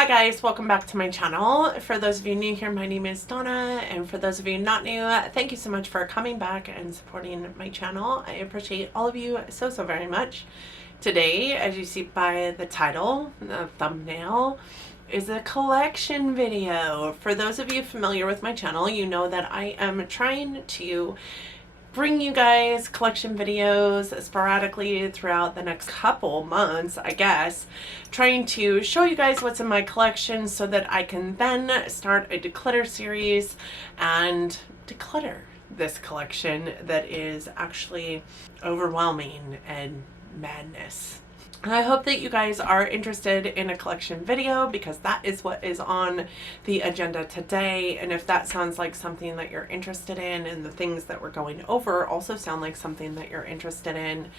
Hi guys, welcome back to my channel. For those of you new here, my name is Donna, and for those of you not new, thank you so much for coming back and supporting my channel. I appreciate all of you so very much. Today, as you see by the title, the thumbnail, is a collection video. For those of you familiar with my channel, you know that I am trying to bring you guys collection videos sporadically throughout the next couple months, I guess, trying to show you guys what's in my collection so that I can then start a declutter series and declutter this collection that is actually overwhelming and madness. I hope that you guys are interested in a collection video because that is what is on the agenda today. And if that sounds like something that you're interested in and the things that we're going over also sound like something that you're interested in,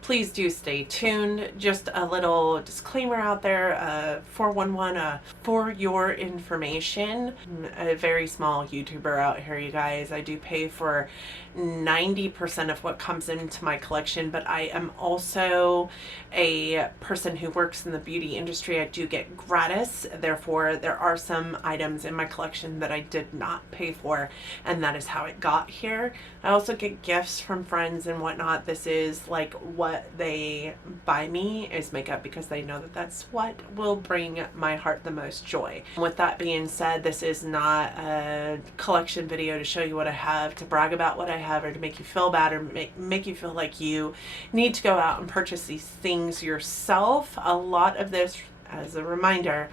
please do stay tuned. Just a little disclaimer out there, 411, for your information. I'm a very small YouTuber out here, you guys. I do pay for 90% of what comes into my collection, but I am also a person who works in the beauty industry. I do get gratis, therefore there are some items in my collection that I did not pay for, and that is how it got here. I also get gifts from friends and whatnot. This is like what they buy me is makeup because they know that that's what will bring my heart the most joy. With that being said, this is not a collection video to show you what I have, to brag about what I have, or to make you feel bad, or make you feel like you need to go out and purchase these things yourself. A lot of this, as a reminder,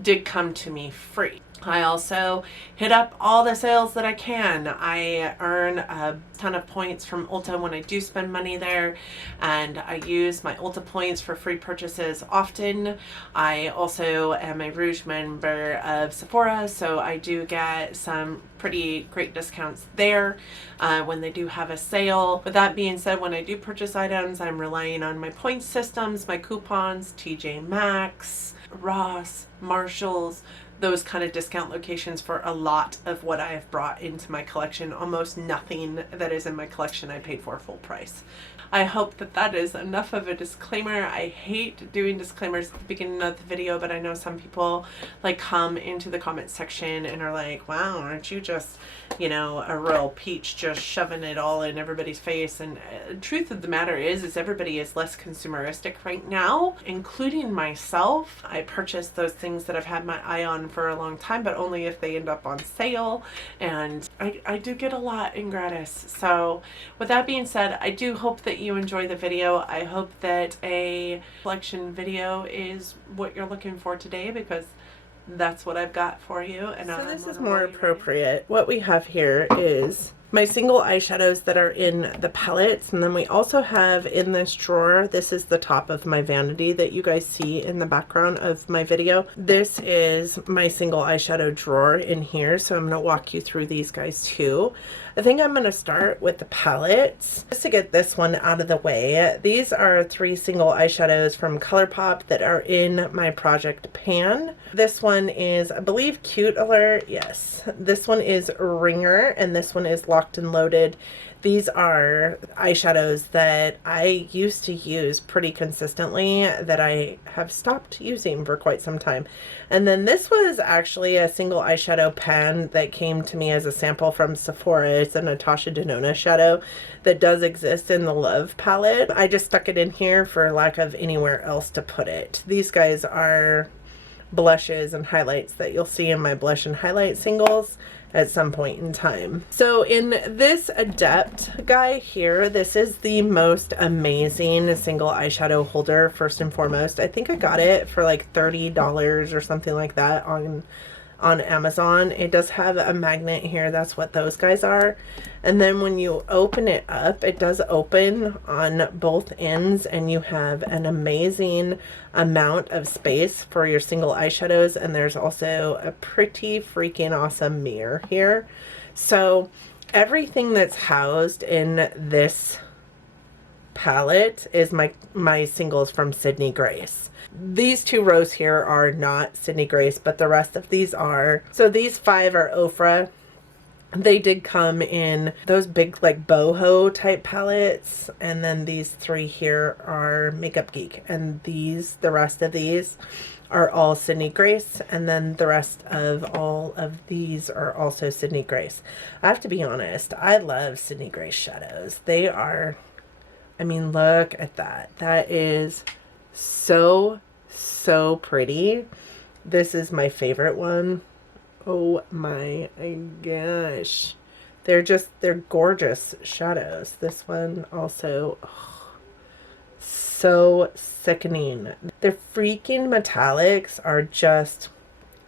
did come to me free. I also hit up all the sales that I can. I earn a ton of points from Ulta when I do spend money there, and I use my Ulta points for free purchases often. I also am a Rouge member of Sephora, so I do get some pretty great discounts there when they do have a sale. With that being said, when I do purchase items, I'm relying on my point systems, my coupons, TJ Maxx, Ross, Marshalls, those kind of discount locations for a lot of what I have brought into my collection. Almost nothing that is in my collection I paid for full price. I hope that that is enough of a disclaimer. I hate doing disclaimers at the beginning of the video, but I know some people like come into the comment section and are like, wow, aren't you just, you know, a real peach just shoving it all in everybody's face? And truth of the matter is everybody is less consumeristic right now, including myself. I purchase those things that I've had my eye on for a long time, but only if they end up on sale, and I do get a lot in gratis. So with that being said, I do hope that you enjoy the video. I hope that a collection video is what you're looking for today, because that's what I've got for you. And so this is more appropriate. What we have here is my single eyeshadows that are in the palettes, and then we also have in this drawer, this is the top of my vanity that you guys see in the background of my video. This is my single eyeshadow drawer in here, so I'm going to walk you through these guys too. I think I'm going to start with the palettes just to get this one out of the way. These are 3 single eyeshadows from ColourPop that are in my project pan. This one is, I believe, Cute Alert. Yes. This one is Ringer, and this one is Locked and Loaded. These are eyeshadows that I used to use pretty consistently that I have stopped using for quite some time. And then this was actually a single eyeshadow pan that came to me as a sample from Sephora. It's a Natasha Denona shadow that does exist in the Love palette. I just stuck it in here for lack of anywhere else to put it. These guys are blushes and highlights that you'll see in my blush and highlight singles at some point in time. So in this Adept guy here, this is the most amazing single eyeshadow holder. First and foremost, I think I got it for like $30 or something like that on Amazon. It does have a magnet here. That's what those guys are. And then when you open it up, it does open on both ends, and you have an amazing amount of space for your single eyeshadows. And there's also a pretty freaking awesome mirror here. So everything that's housed in this palette is my singles from Sydney Grace. These 2 rows here are not Sydney Grace, but the rest of these are. So these 5 are Ofra. They did come in those big like boho type palettes, and then these 3 here are Makeup Geek, and the rest of these are all Sydney Grace, and then the rest of all of these are also Sydney Grace. I have to be honest, I love Sydney Grace shadows. They are, I mean, look at that. That is so, so pretty. This is my favorite one. Oh my gosh. They're gorgeous shadows. This one also, oh, so sickening. The freaking metallics are just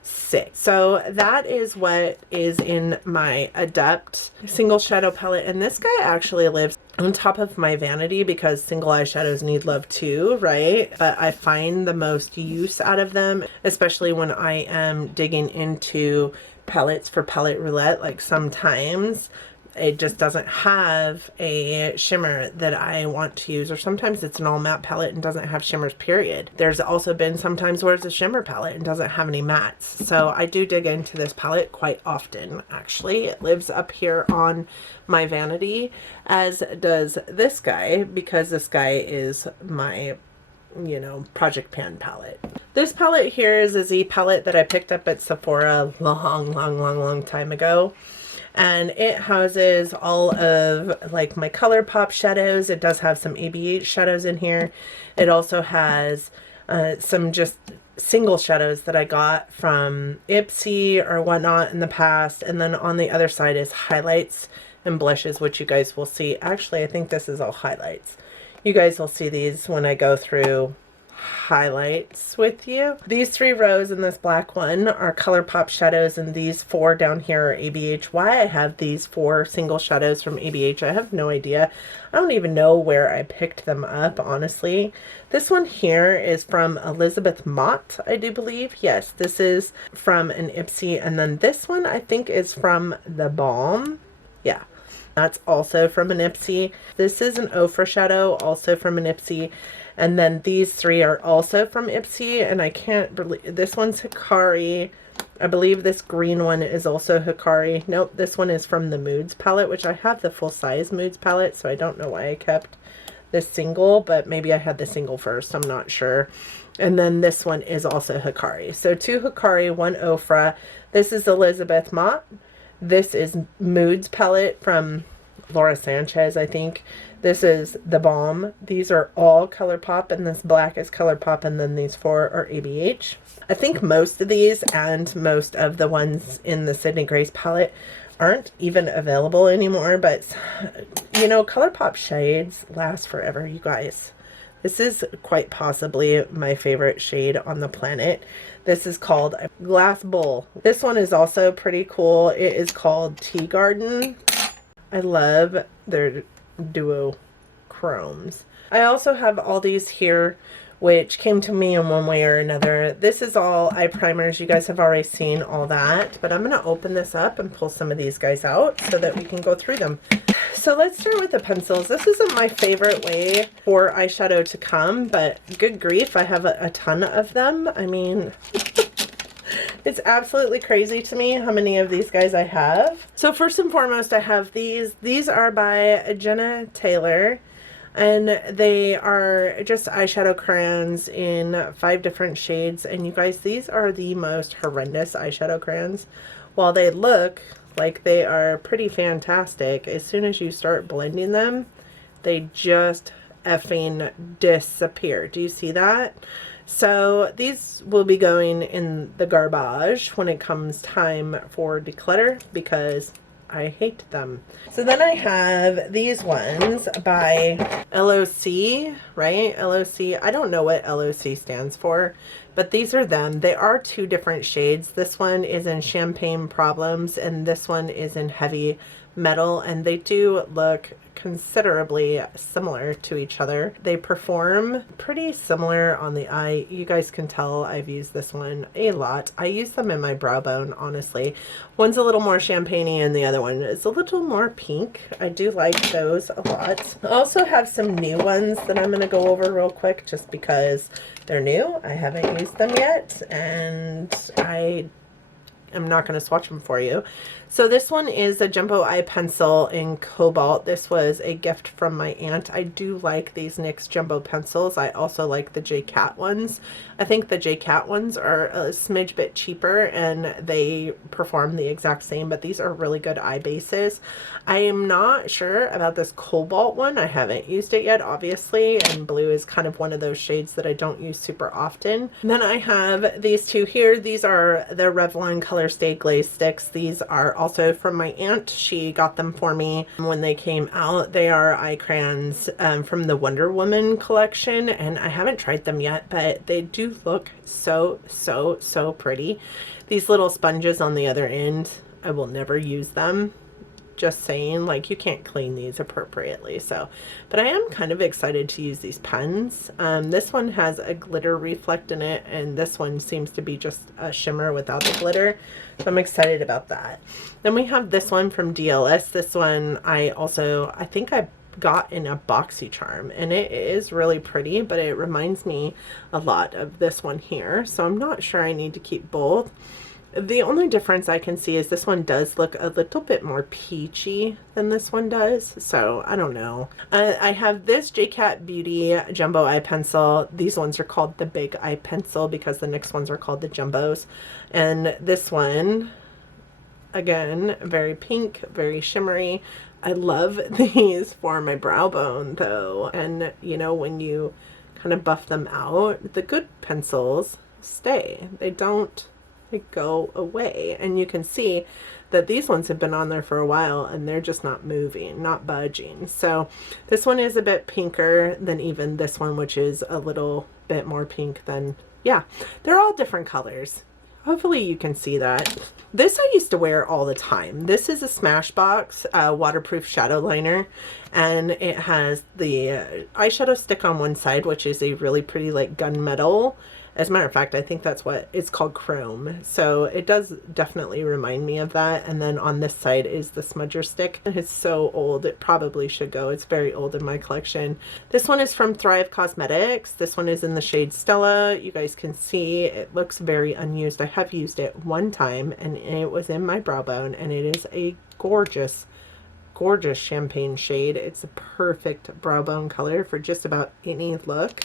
sick. So that is what is in my Adept single shadow palette, and this guy actually lives on top of my vanity because single eyeshadows need love too, right? But I find the most use out of them, especially when I am digging into palettes for palette roulette. Like sometimes it just doesn't have a shimmer that I want to use, or sometimes it's an all matte palette and doesn't have shimmers, period. There's also been sometimes where it's a shimmer palette and doesn't have any mattes. So I do dig into this palette quite often, actually. It lives up here on my vanity, as does this guy, because this guy is my, you know, project pan palette. This palette here is a Z palette that I picked up at Sephora long time ago. And it houses all of like my ColourPop shadows. It does have some ABH shadows in here. It also has some just single shadows that I got from Ipsy or whatnot in the past. And then on the other side is highlights and blushes, which you guys will see. Actually, I think this is all highlights. You guys will see these when I go through highlights with you. These 3 rows and this black one are ColourPop shadows, and these 4 down here are ABH. Why I have these 4 single shadows from ABH, I have no idea. I don't even know where I picked them up, honestly. This one here is from Elizabeth Mott, I do believe. Yes, this is from an Ipsy, and then this one I think is from The Balm. Yeah, that's also from an Ipsy. This is an Ofra shadow, also from an Ipsy. And then these 3 are also from Ipsy, and I can't believe this one's Hikari. I believe this green one is also Hikari. Nope, this one is from the Moods palette, which I have the full size Moods palette, so I don't know why I kept this single, but maybe I had the single first, I'm not sure. And then this one is also Hikari. So 2 Hikari, 1 Ofra. This is Elizabeth Mott. This is Moods palette from Laura Sanchez, I think. This is The Balm. These are all ColourPop, and this black is ColourPop, and then these 4 are ABH. I think most of these and most of the ones in the Sydney Grace palette aren't even available anymore, but you know, ColourPop shades last forever, you guys. This is quite possibly my favorite shade on the planet. This is called Glass Bowl. This one is also pretty cool. It is called Tea Garden. I love their duo chromes. I also have all these here, which came to me in one way or another. This is all eye primers. You guys have already seen all that, but I'm going to open this up and pull some of these guys out so that we can go through them. So let's start with the pencils. This isn't my favorite way for eyeshadow to come, but good grief, I have a ton of them. I mean, it's absolutely crazy to me how many of these guys I have. So first and foremost, I have these. These are by Jenna Taylor, and they are just eyeshadow crayons in 5 different shades. And you guys, these are the most horrendous eyeshadow crayons. While they look like they are pretty fantastic, as soon as you start blending them, they just effing disappear. Do you see that? So these will be going in the garbage when it comes time for declutter because I hate them. So then I have these ones by LOC, right? LOC. I don't know what LOC stands for, but these are them. They are 2 different shades. This one is in Champagne Problems and this one is in Heavy Metal, and they do look considerably similar to each other. They perform pretty similar on the eye. You guys can tell I've used this one a lot. I use them in my brow bone, honestly. One's a little more champagne-y and the other one is a little more pink. I do like those a lot. I also have some new ones that I'm going to go over real quick just because they're new. I haven't used them yet, and I I'm not going to swatch them for you. So this one is a jumbo eye pencil in cobalt. This was a gift from my aunt. I do like these NYX jumbo pencils. I also like the J-Cat ones. I think the J-Cat ones are a smidge bit cheaper and they perform the exact same, but these are really good eye bases. I am not sure about this cobalt one. I haven't used it yet, obviously, and blue is kind of one of those shades that I don't use super often. And then I have these two here. These are the Revlon Colorstay Glaze sticks. These are also from my aunt. She got them for me when they came out. They are eye crayons from the Wonder Woman collection, and I haven't tried them yet, but they do look so pretty. These little sponges on the other end, I will never use them. Just saying, like, you can't clean these appropriately. So, but I am kind of excited to use these pens. This one has a glitter reflect in it, and this one seems to be just a shimmer without the glitter. So I'm excited about that. Then we have this one from DLS. This one I think I got in a BoxyCharm, and it is really pretty, but it reminds me a lot of this one here. So I'm not sure I need to keep both. The only difference I can see is this one does look a little bit more peachy than this one does, so I don't know. I have this J-Cat Beauty Jumbo Eye Pencil. These ones are called the Big Eye Pencil because the next ones are called the Jumbos. And this one, again, very pink, very shimmery. I love these for my brow bone though, and you know, when you kind of buff them out, the good pencils stay. They don't go away, and you can see that these ones have been on there for a while and they're just not moving, not budging. So this one is a bit pinker than even this one, which is a little bit more pink than, yeah, they're all different colors. Hopefully you can see that. This I used to wear all the time. This is a Smashbox waterproof shadow liner, and it has the eyeshadow stick on one side, which is a really pretty like gunmetal. As a matter of fact, I think that's what it's called, chrome. So it does definitely remind me of that. And then on this side is the smudger stick. It's so old, it probably should go. It's very old in my collection. This one is from Thrive Cosmetics. This one is in the shade Stila. You guys can see it looks very unused. I have used it one time and it was in my brow bone, and it is a gorgeous champagne shade. It's a perfect brow bone color for just about any look.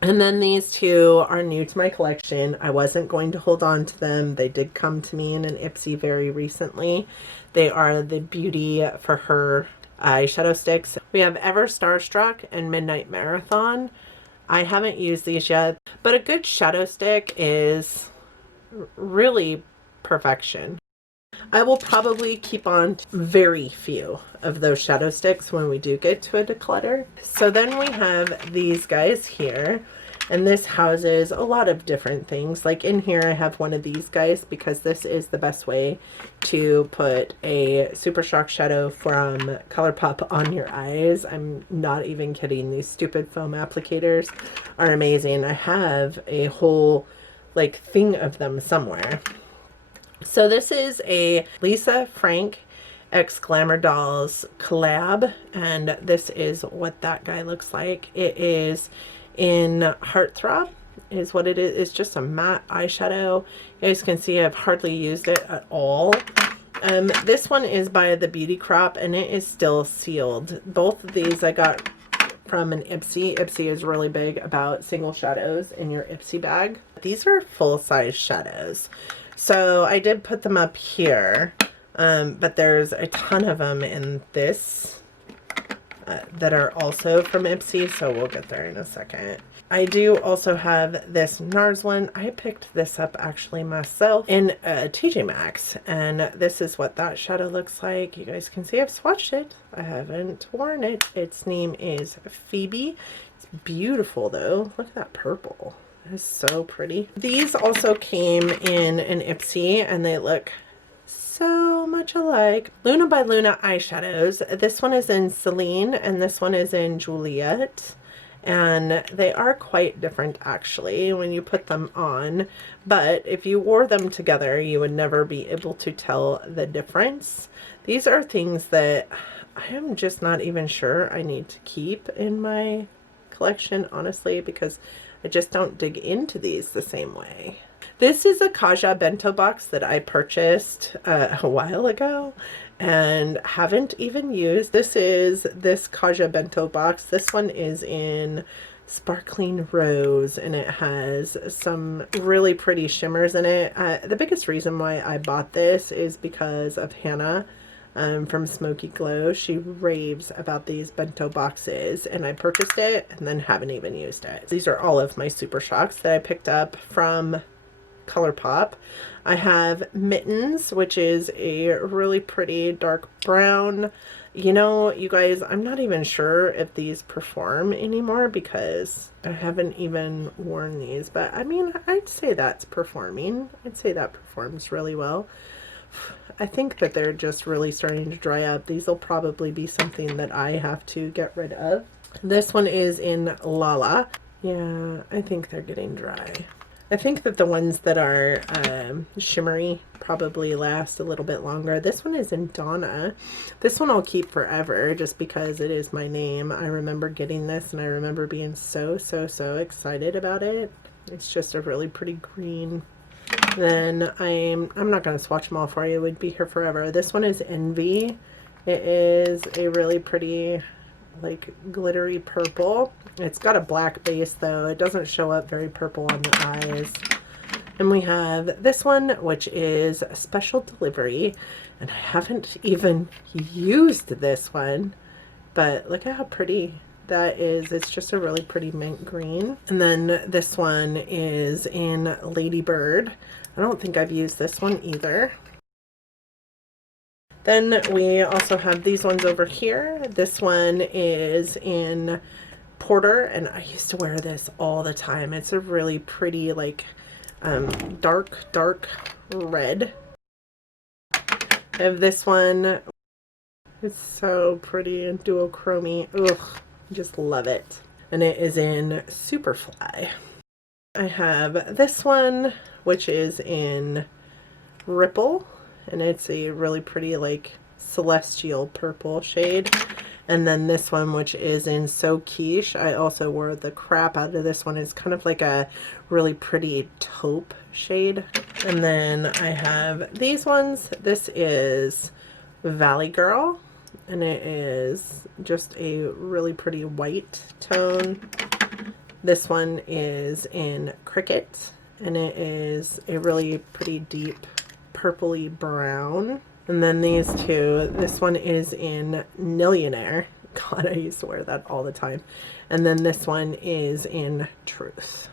And then these two are new to my collection. I wasn't going to hold on to them. They did come to me in an Ipsy very recently. They are the Beauty for Her eyeshadow sticks. We have Ever Starstruck and Midnight Marathon. I haven't used these yet, but a good shadow stick is really perfection. I will probably keep on very few of those shadow sticks when we do get to a declutter. So then we have these guys here, and this houses a lot of different things. Like in here I have one of these guys because this is the best way to put a Super Shock shadow from ColourPop on your eyes. I'm not even kidding. These stupid foam applicators are amazing. I have a whole like thing of them somewhere. So this is a Lisa Frank X Glamour Dolls collab, and this is what that guy looks like. It is in Heartthrob is what it is. It's just a matte eyeshadow. You guys can see I've hardly used it at all. This one is by the Beauty Crop, and it is still sealed. Both of these I got from an Ipsy. Ipsy is really big about single shadows in your Ipsy bag. These are full-size shadows. So I did put them up here, but there's a ton of them in this that are also from Ipsy, so we'll get there in a second. I do also have this Nars one. I picked this up actually myself in TJ Maxx, and this is what that shadow looks like. You guys can see I've swatched it. I haven't worn it. Its name is Phoebe. It's beautiful though. Look at that purple. That is so pretty. These also came in an Ipsy, and they look so much alike. Luna by Luna eyeshadows. This one is in Celine, and this one is in Juliet. And they are quite different actually when you put them on, but if you wore them together you would never be able to tell the difference. These are things that I am just not even sure I need to keep in my collection, honestly, because I just don't dig into these the same way. This is a Kaja bento box that I purchased a while ago and haven't even used. This is this Kaja bento box. This one is in Sparkling Rose, and it has some really pretty shimmers in it. The biggest reason why I bought this is because of Hannah from Smoky Glow. She raves about these bento boxes, and I purchased it and then haven't even used it. These are all of my Super Shocks that I picked up from ColourPop. I have Mittens, which is a really pretty dark brown. You know, you guys, I'm not even sure if these perform anymore because I haven't even worn these, but I mean, I'd say that's performing. I'd say that performs really well. I think that they're just really starting to dry up. These will probably be something that I have to get rid of. This one is in Lala. Yeah, I think they're getting dry. I think that the ones that are shimmery probably last a little bit longer. This one is in Donna. This one I'll keep forever just because it is my name. I remember getting this and I remember being so excited about it. It's just a really pretty green. Then I'm not going to swatch them all for you. It would be here forever. This one is Envy. It is a really pretty like glittery purple. It's got a black base though. It doesn't show up very purple on the eyes. And we have this one, which is a special delivery, and I haven't even used this one, but look at how pretty that is. It's just a really pretty mint green. And then this one is in Ladybird. I don't think I've used this one either. Then we also have these ones over here. This one is in Porter, and I used to wear this all the time. It's a really pretty, like, dark red. I have this one. It's so pretty and duochromy. Ugh, just love it. And it is in Superfly. I have this one, which is in Ripple, and it's a really pretty like celestial purple shade. And then this one, which is in So Quiche. I also wore the crap out of this one. It's kind of like a really pretty taupe shade. And then I have these ones. This is Valley Girl, and it is just a really pretty white tone. This one is in Cricket, and it is a really pretty deep purpley brown. And then these two, this one is in Millionaire. God, I used to wear that all the time. And then this one is in Truth.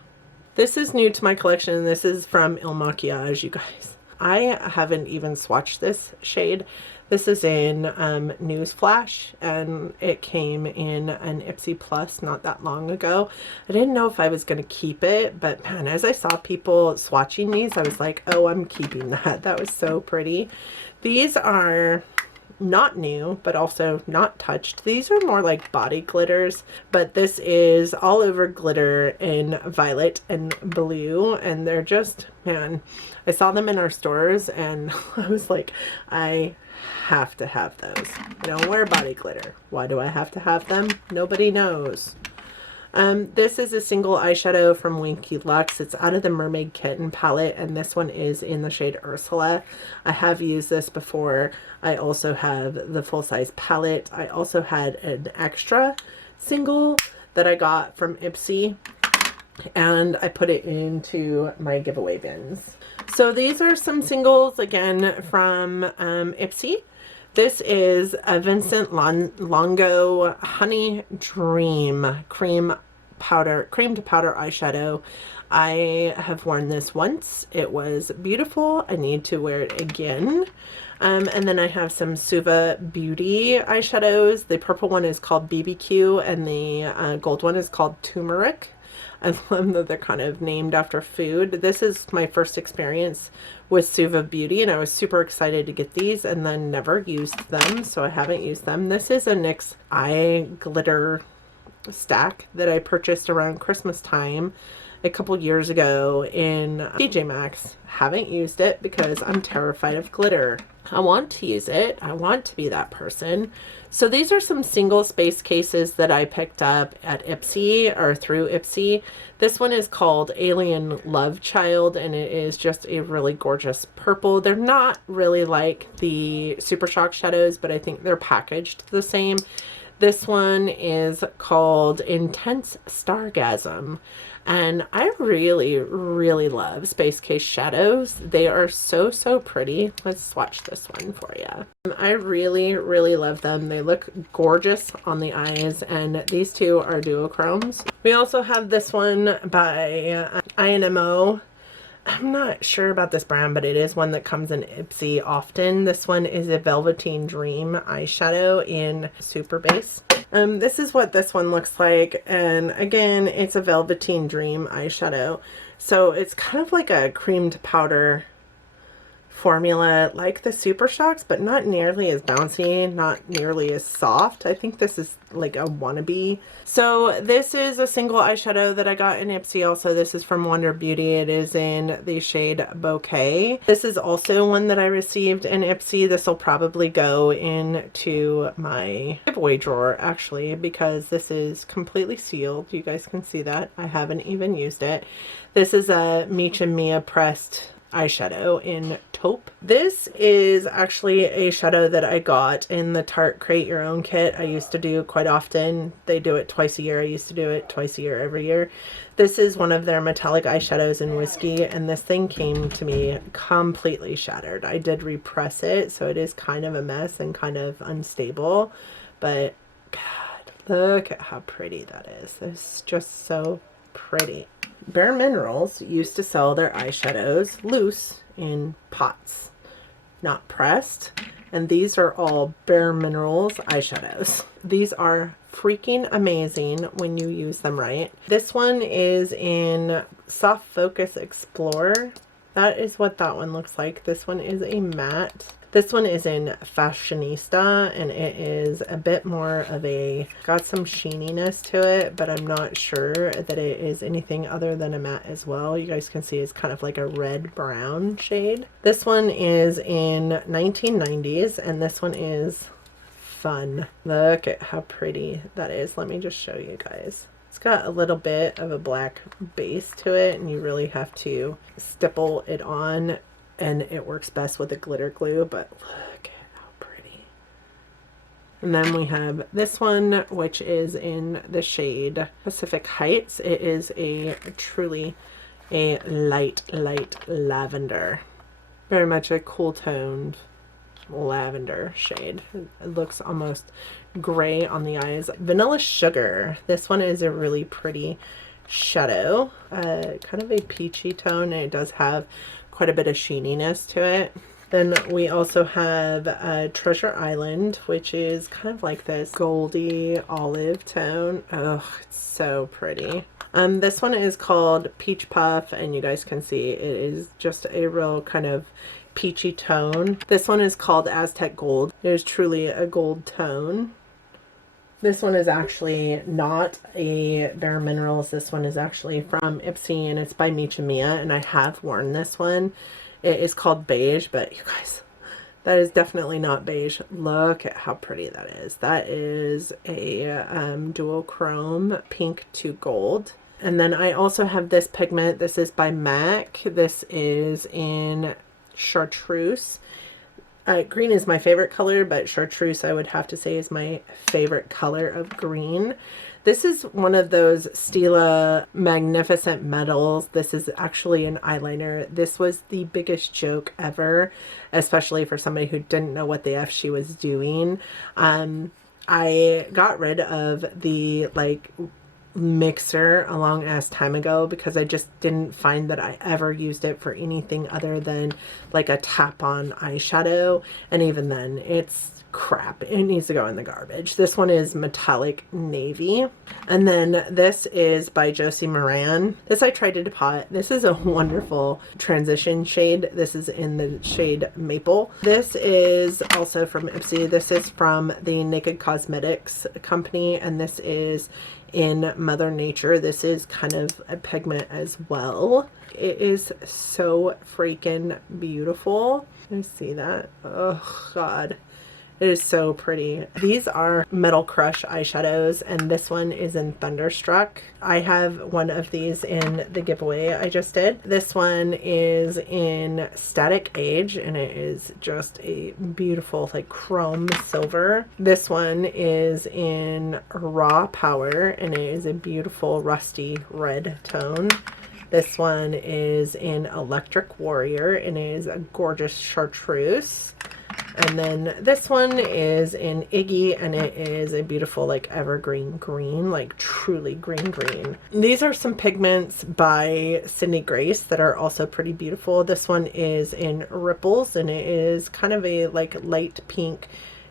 This is new to my collection. This is from Il Makiage, you guys. I haven't even swatched this shade. This is in Newsflash, and it came in an Ipsy Plus not that long ago. I didn't know if I was going to keep it, but man, as I saw people swatching these, I was like, oh, I'm keeping that. That was so pretty. These are not new, but also not touched. These are more like body glitters, but this is all over glitter in violet and blue, and they're just, man, I saw them in our stores and I was like, I have to have those. I don't wear body glitter. Why do I have to have them? Nobody knows. This is a single eyeshadow from Winky Lux. It's out of the Mermaid Kitten palette, and this one is in the shade Ursula. I have used this before. I also have the full-size palette. I also had an extra single that I got from Ipsy, and I put it into my giveaway bins. So these are some singles again from Ipsy. This is a Vincent Longo Honey Dream cream to powder eyeshadow. I have worn this once. It was beautiful. I need to wear it again. And then I have some Suva Beauty eyeshadows. The purple one is called BBQ, and the gold one is called Turmeric. I love that they're kind of named after food. This is my first experience with Suva Beauty, and I was super excited to get these and then never used them, so I haven't used them. This is a NYX Eye Glitter Stack that I purchased around Christmas time. a couple years ago in TJ Maxx. Haven't used it because I'm terrified of glitter. I want to use it. I want to be that person. So these are some single space cases that I picked up at Ipsy or through Ipsy. This one is called Alien Love Child, and it is just a really gorgeous purple. They're not really like the Super Shock shadows, but I think they're packaged the same. This one is called Intense Stargasm, and I really, really love Space Case shadows. They are so, so pretty. Let's swatch this one for you. I really, really love them. They look gorgeous on the eyes, and these two are duochromes. We also have this one by INMO. I'm not sure about this brand, but it is one that comes in Ipsy often. This one is a Velveteen Dream eyeshadow in Super Base. This is what this one looks like, and again, it's a Velveteen Dream eyeshadow. So it's kind of like a creamed powder formula like the Super Shocks, but not nearly as bouncy, not nearly as soft. I think this is like a wannabe. So this is a single eyeshadow that I got in Ipsy also. This is from Wonder Beauty. It is in the shade Bouquet. This is also one that I received in Ipsy. This will probably go into my giveaway drawer actually, because this is completely sealed. You guys can see that. I haven't even used it. This is a Michamia pressed eyeshadow in Taupe. This is actually a shadow that I got in the Tarte Create Your Own kit I used to do quite often. They do it twice a year. I used to do it twice a year every year. This is one of their metallic eyeshadows in Whiskey, and this thing came to me completely shattered. I did repress it, so it is kind of a mess and kind of unstable, but God, look at how pretty that is. It's just so pretty. Bareminerals used to sell their eyeshadows loose in pots, not pressed, and these are all Bareminerals eyeshadows. These are freaking amazing when you use them right. This one is in Soft Focus Explorer. That is what that one looks like. This one is a matte. This one is in Fashionista, and it is a bit more of a, got some sheeniness to it, but I'm not sure that it is anything other than a matte as well. You guys can see it's kind of like a red-brown shade. This one is in 1990s, and this one is Fun. Look at how pretty that is. Let me just show you guys. It's got a little bit of a black base to it, and you really have to stipple it on, and it works best with a glitter glue, but look at how pretty. And then we have this one, which is in the shade Pacific Heights. It is a truly a light lavender. Very much a cool toned lavender shade. It looks almost gray on the eyes. Vanilla Sugar. This one is a really pretty shadow. Kind of a peachy tone, and it does have quite a bit of sheeniness to it. Then we also have Treasure Island, which is kind of like this goldy olive tone. Oh, it's so pretty. This one is called Peach Puff, and you guys can see it is just a real kind of peachy tone. This one is called Aztec Gold. It is truly a gold tone. This one is actually not a Bareminerals. This one is actually from Ipsy, and it's by Michamia, and I have worn this one. It is called Beige, but you guys, that is definitely not beige. Look at how pretty that is. That is a duochrome pink to gold. And then I also have this pigment. This is by MAC. This is in Chartreuse. Green is my favorite color, but Chartreuse I would have to say is my favorite color of green. This is one of those Stila Magnificent Metals. This is actually an eyeliner. This was the biggest joke ever, especially for somebody who didn't know what the F she was doing. I got rid of the mixer a long ass time ago because I just didn't find that I ever used it for anything other than like a tap on eyeshadow, and even then it's crap. It needs to go in the garbage. This one is Metallic Navy, and then this is by Josie Moran. This I tried to depot. This is a wonderful transition shade. This is in the shade Maple. This is also from Ipsy. This is from the Naked Cosmetics company, and this is in Mother Nature. This is kind of a pigment as well. It is so freaking beautiful. You see that? Oh God. It is so pretty. These are Metal Crush eyeshadows, and this one is in Thunderstruck. I have one of these in the giveaway I just did. This one is in Static Age, and it is just a beautiful like chrome silver. This one is in Raw Power, and it is a beautiful rusty red tone. This one is in Electric Warrior, and it is a gorgeous chartreuse. And then this one is in Iggy, and it is a beautiful like evergreen green, like truly green. These are some pigments by Sydney Grace that are also pretty beautiful. This one is in Ripples, and it is kind of a like light pink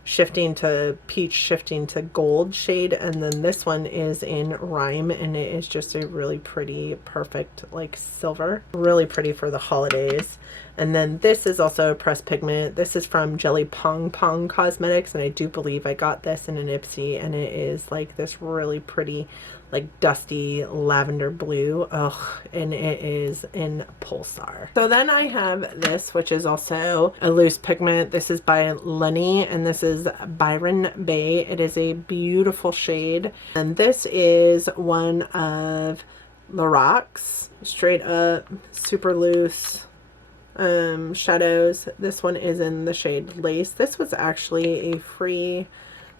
shifting to peach, shifting to gold shade. And then this one is in Rhyme, and it is just a really pretty, perfect like silver. Really pretty for the holidays. And then this is also a pressed pigment. This is from Jelly Pong Pong Cosmetics, and I do believe I got this in an Ipsy, and it is like this really pretty like dusty lavender blue. Ugh, and it is in Pulsar. So then I have this, which is also a loose pigment. This is by Lenny, and this is Byron Bay. It is a beautiful shade, and this is one of Lorax straight up super loose shadows. This one is in the shade Lace. This was actually a free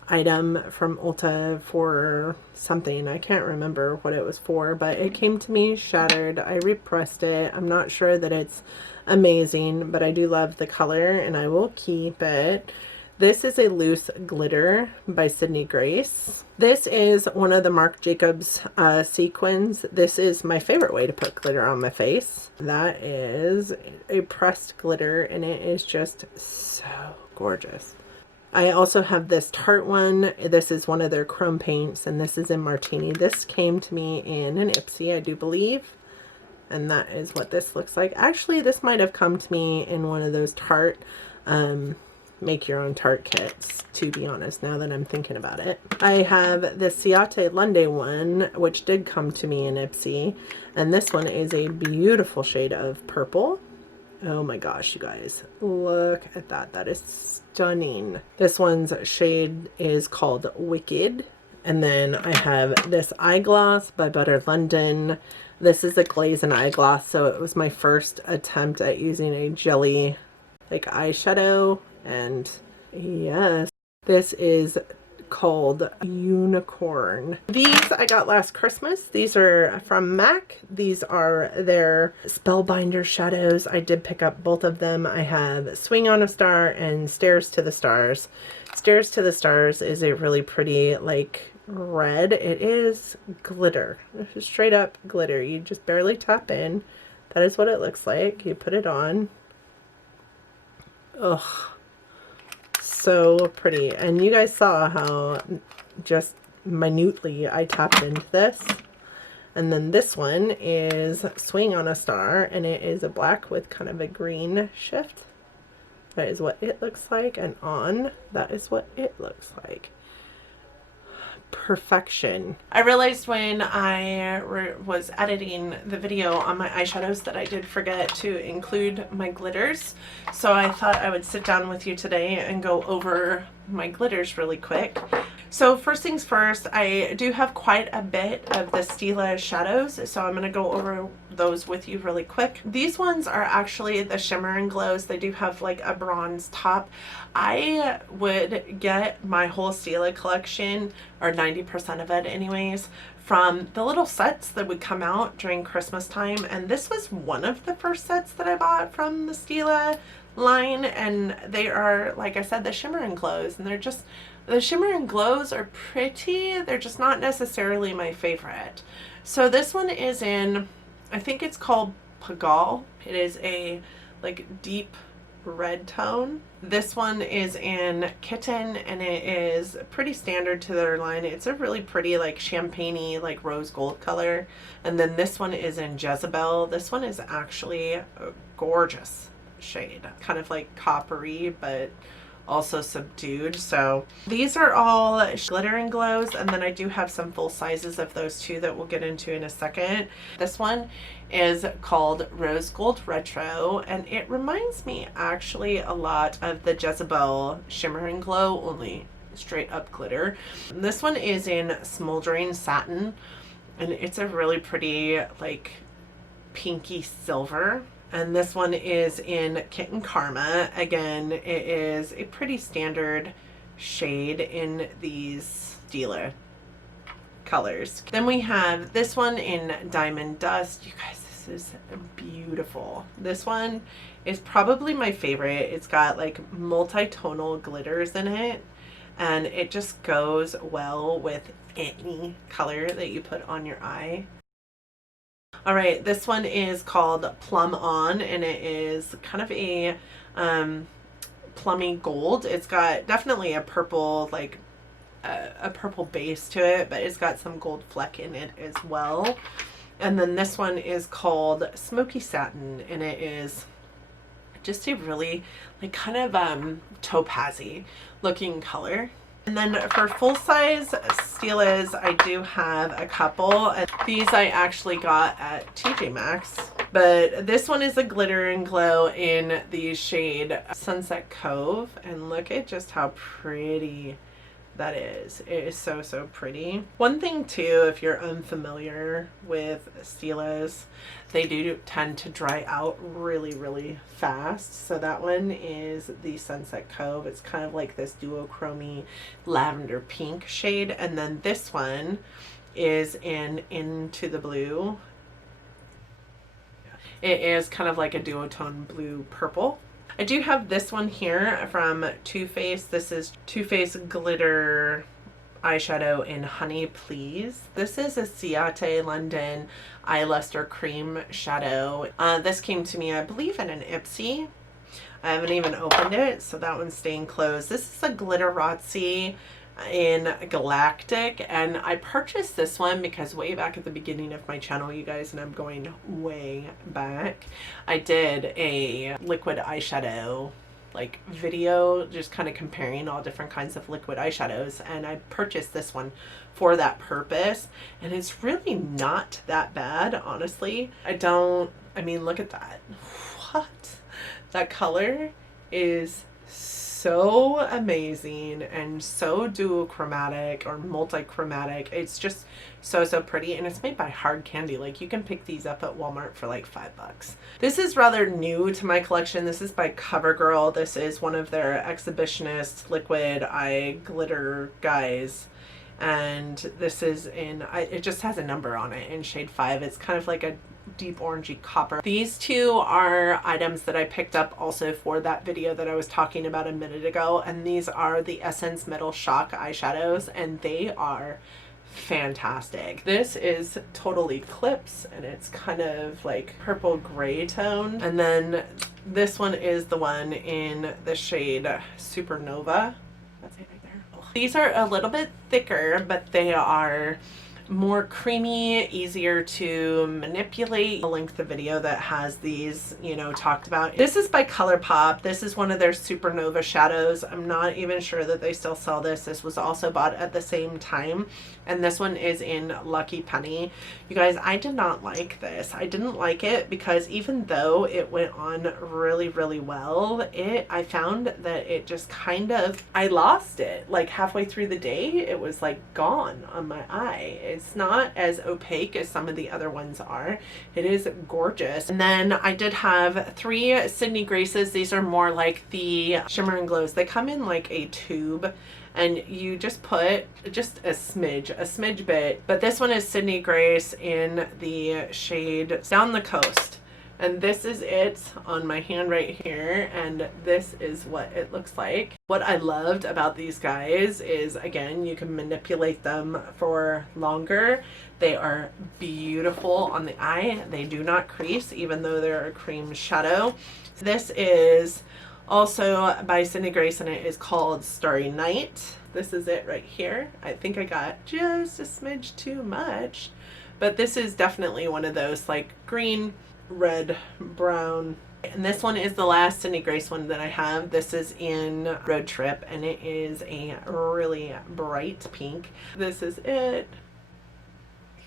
item from Ulta for something. I can't remember what it was for, but it came to me shattered. I repressed it. I'm not sure that it's amazing, but I do love the color, and I will keep it. This is a loose glitter by Sydney Grace. This is one of the Marc Jacobs sequins. This is my favorite way to put glitter on my face. That is a pressed glitter, and it is just so gorgeous. I also have this Tarte one. This is one of their chrome paints, and this is in Martini. This came to me in an Ipsy, I do believe. And that is what this looks like. Actually, this might have come to me in one of those Tarte make your own Tarte kits, to be honest, now that I'm thinking about it. I have the Ciate Lunde one, which did come to me in Ipsy, and this one is a beautiful shade of purple. Oh my gosh, you guys, look at that. That is stunning. This one's shade is called Wicked. And then I have this eye gloss by Butter London. This is a glaze and eye gloss, so it was my first attempt at using a jelly like eyeshadow. And yes, this is called Unicorn. These I got last Christmas. These are from MAC. These are their Spellbinder shadows. I did pick up both of them. I have Swing on a Star and Stairs to the Stars. Stairs to the Stars is a really pretty like red. It is glitter. It's straight up glitter. You just barely tap in. That is what it looks like. You put it on. Ugh. So pretty. And you guys saw how just minutely I tapped into this. And then this one is Swing on a Star, and it is a black with kind of a green shift. That is what it looks like. And on, that is what it looks like. Perfection. I realized when I was editing the video on my eyeshadows that I did forget to include my glitters, so I thought I would sit down with you today and go over my glitters really quick. So first things first, I do have quite a bit of the Stila shadows, so I'm going to go over those with you really quick. These ones are actually the Shimmer and Glows. They do have like a bronze top. I would get my whole Stila collection, or 90% of it anyways, from the little sets that would come out during Christmas time, and this was one of the first sets that I bought from the Stila line, and they are, like I said, the Shimmer and Glows, and they're just, the Shimmer and Glows are pretty. They're just not necessarily my favorite. So this one is in, I think it's called Pagal. It is a like deep red tone. This one is in Kitten, and it is pretty standard to their line. It's a really pretty like champagne-y like rose gold color. And then this one is in Jezebel. This one is actually a gorgeous shade, kind of like coppery, but also subdued. So these are all Glitter and Glows, and then I do have some full sizes of those too that we'll get into in a second. This one is called Rose Gold Retro, and it reminds me actually a lot of the Jezebel Shimmer and Glow, only straight up glitter. And this one is in Smoldering Satin, and it's a really pretty like pinky silver. And this one is in Kitten Karma. Again, it is a pretty standard shade in these Stila colors. Then we have this one in Diamond Dust. You guys, this is beautiful. This one is probably my favorite. It's got like multi-tonal glitters in it, and it just goes well with any color that you put on your eye. All right, this one is called Plum On, and it is kind of a plummy gold. It's got definitely a purple, like a purple base to it, but it's got some gold fleck in it as well. And then this one is called Smoky Satin, and it is just a really like kind of topaz-y looking color. And then for full size Stilas, I do have a couple. And these I actually got at TJ Maxx. But this one is a Glitter and Glow in the shade Sunset Cove. And look at just how pretty that is. It is so, so pretty. One thing too, if you're unfamiliar with Stilas, they do tend to dry out really, really fast. So that one is the Sunset Cove. It's kind of like this duochromy lavender pink shade. And then this one is in Into the Blue. It is kind of like a duotone blue purple. I do have this one here from Too Faced. This is Too Faced Glitter Eyeshadow in Honey Please. This is a Ciate London Eye Luster Cream Shadow. This came to me, I believe, in an Ipsy. I haven't even opened it, so that one's staying closed. This is a Glitter Rotzi in Galactic, and I purchased this one because way back at the beginning of my channel, you guys, and I'm going way back, I did a liquid eyeshadow like video just kind of comparing all different kinds of liquid eyeshadows, and I purchased this one for that purpose, and it's really not that bad, honestly. I mean, look at that. What? That color is so amazing and so duochromatic or multi-chromatic. It's just so, so pretty, and it's made by Hard Candy. Like, you can pick these up at Walmart for like $5. This is rather new to my collection. This is by Covergirl. This is one of their exhibitionist liquid eye glitter guys, and this is in, it just has a number on it in shade 5. It's kind of like a deep orangey copper. These two are items that I picked up also for that video that I was talking about a minute ago, and these are the Essence Metal Shock eyeshadows, and they are fantastic. This is Total Eclipse, and it's kind of like purple gray tone, and then this one is the one in the shade Supernova. That's it right there. These are a little bit thicker, but they are more creamy, easier to manipulate. I'll link the video that has these, you know, talked about. This is by ColourPop. This is one of their Supernova shadows. I'm not even sure that they still sell this. This was also bought at the same time, and this one is in Lucky Penny. You guys, I did not like this. I didn't like it because even though it went on really, really well, I found that it just kind of, I lost it. Like halfway through the day, it was like gone on my eye. It's not as opaque as some of the other ones are. It is gorgeous. And then I did have 3 Sydney Graces. These are more like the Shimmer and Glows. They come in like a tube, and you just put just a smidge bit. But this one is Sydney Grace in the shade Down the Coast. And this is it on my hand right here, and this is what it looks like. What I loved about these guys is, again, you can manipulate them for longer. They are beautiful on the eye. They do not crease, even though they're a cream shadow. This is also by Sydney Grace, and it is called Starry Night. This is it right here. I think I got just a smidge too much, but this is definitely one of those like green, red, brown And this one is the last Cindy Grace one that I have. This is in Road Trip, and it is a really bright pink. This is it.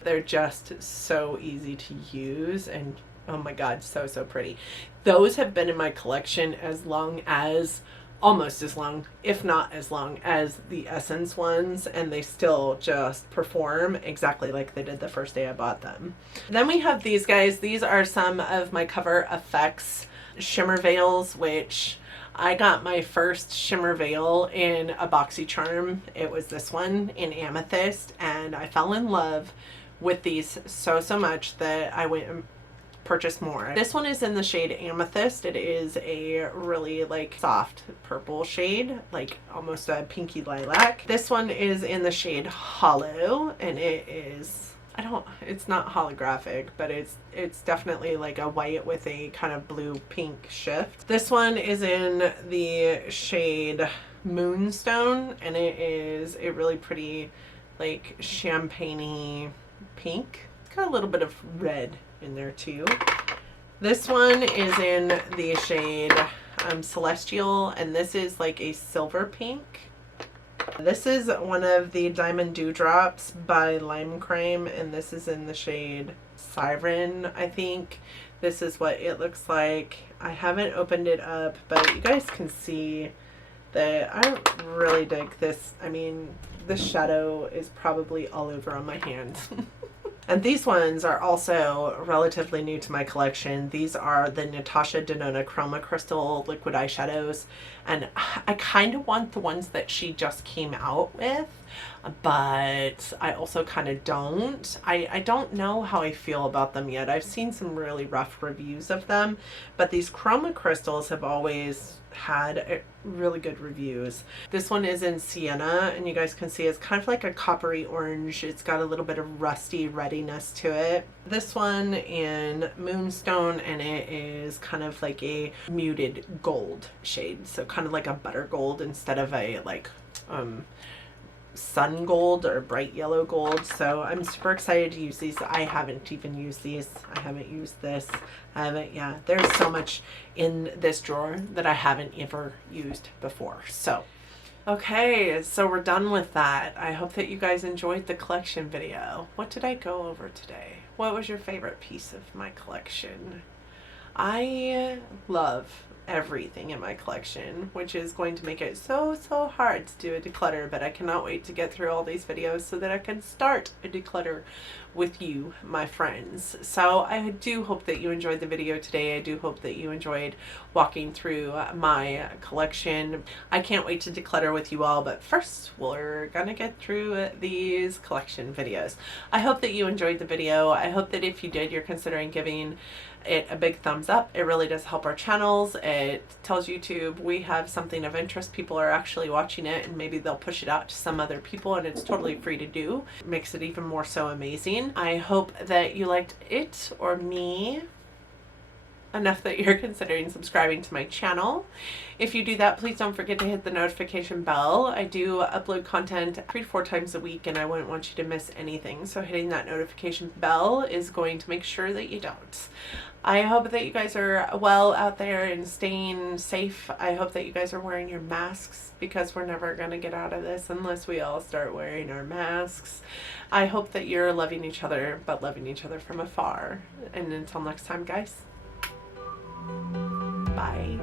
They're just so easy to use, and oh my god, so pretty. Those have been in my collection as long as, almost as long, if not as long as the Essence ones, and they still just perform exactly like they did the first day I bought them. Then we have these guys. These are some of my Cover FX shimmer veils, which I got my first shimmer veil in a BoxyCharm. It was this one in Amethyst, and I fell in love with these so much that I went and purchase more. This one is in the shade Amethyst. It is a really like soft purple shade, like almost a pinky lilac. This one is in the shade Hollow, and it is, it's not holographic, but it's definitely like a white with a kind of blue pink shift. This one is in the shade Moonstone, and it is a really pretty like champagne-y pink. It's got a little bit of red in there too. This one is in the shade Celestial, and this is like a silver pink. This is one of the Diamond Dewdrops by Lime Crime, and this is in the shade Siren, I think. This is what it looks like. I haven't opened it up, but you guys can see that I really dig this. I mean, the shadow is probably all over on my hand. And these ones are also relatively new to my collection. These are the Natasha Denona Chroma Crystal Liquid Eyeshadows. And I kind of want the ones that she just came out with, but I also kind of don't. I don't know how I feel about them yet. I've seen some really rough reviews of them, but these Chroma Crystals have always had really good reviews. This one is in Sienna, and you guys can see it's kind of like a coppery orange. It's got a little bit of rusty reddiness to it. This one in Moonstone, and it is kind of like a muted gold shade, so kind of like a butter gold instead of a like sun gold or bright yellow gold. So I'm super excited to use these. I haven't even used these. I haven't used this. Yeah, there's so much in this drawer that I haven't ever used before. So okay, so we're done with that. I hope that you guys enjoyed the collection video. What did I go over today? What was your favorite piece of my collection? I love everything in my collection, which is going to make it so hard to do a declutter, but I cannot wait to get through all these videos so that I can start a declutter with you, my friends. So I do hope that you enjoyed the video today. I do hope that you enjoyed walking through my collection. I can't wait to declutter with you all, but first we're gonna get through these collection videos. I hope that you enjoyed the video. I hope that if you did, you're considering giving it a big thumbs up. It really does help our channels. It tells YouTube we have something of interest. People are actually watching it, and maybe they'll push it out to some other people, and it's totally free to do. It makes it even more so amazing. I hope that you liked it or me enough that you're considering subscribing to my channel. If you do that, please don't forget to hit the notification bell. I do upload content 3 to 4 times a week, and I wouldn't want you to miss anything. So hitting that notification bell is going to make sure that you don't. I hope that you guys are well out there and staying safe. I hope that you guys are wearing your masks, because we're never going to get out of this unless we all start wearing our masks. I hope that you're loving each other, but loving each other from afar. And until next time, guys. Bye.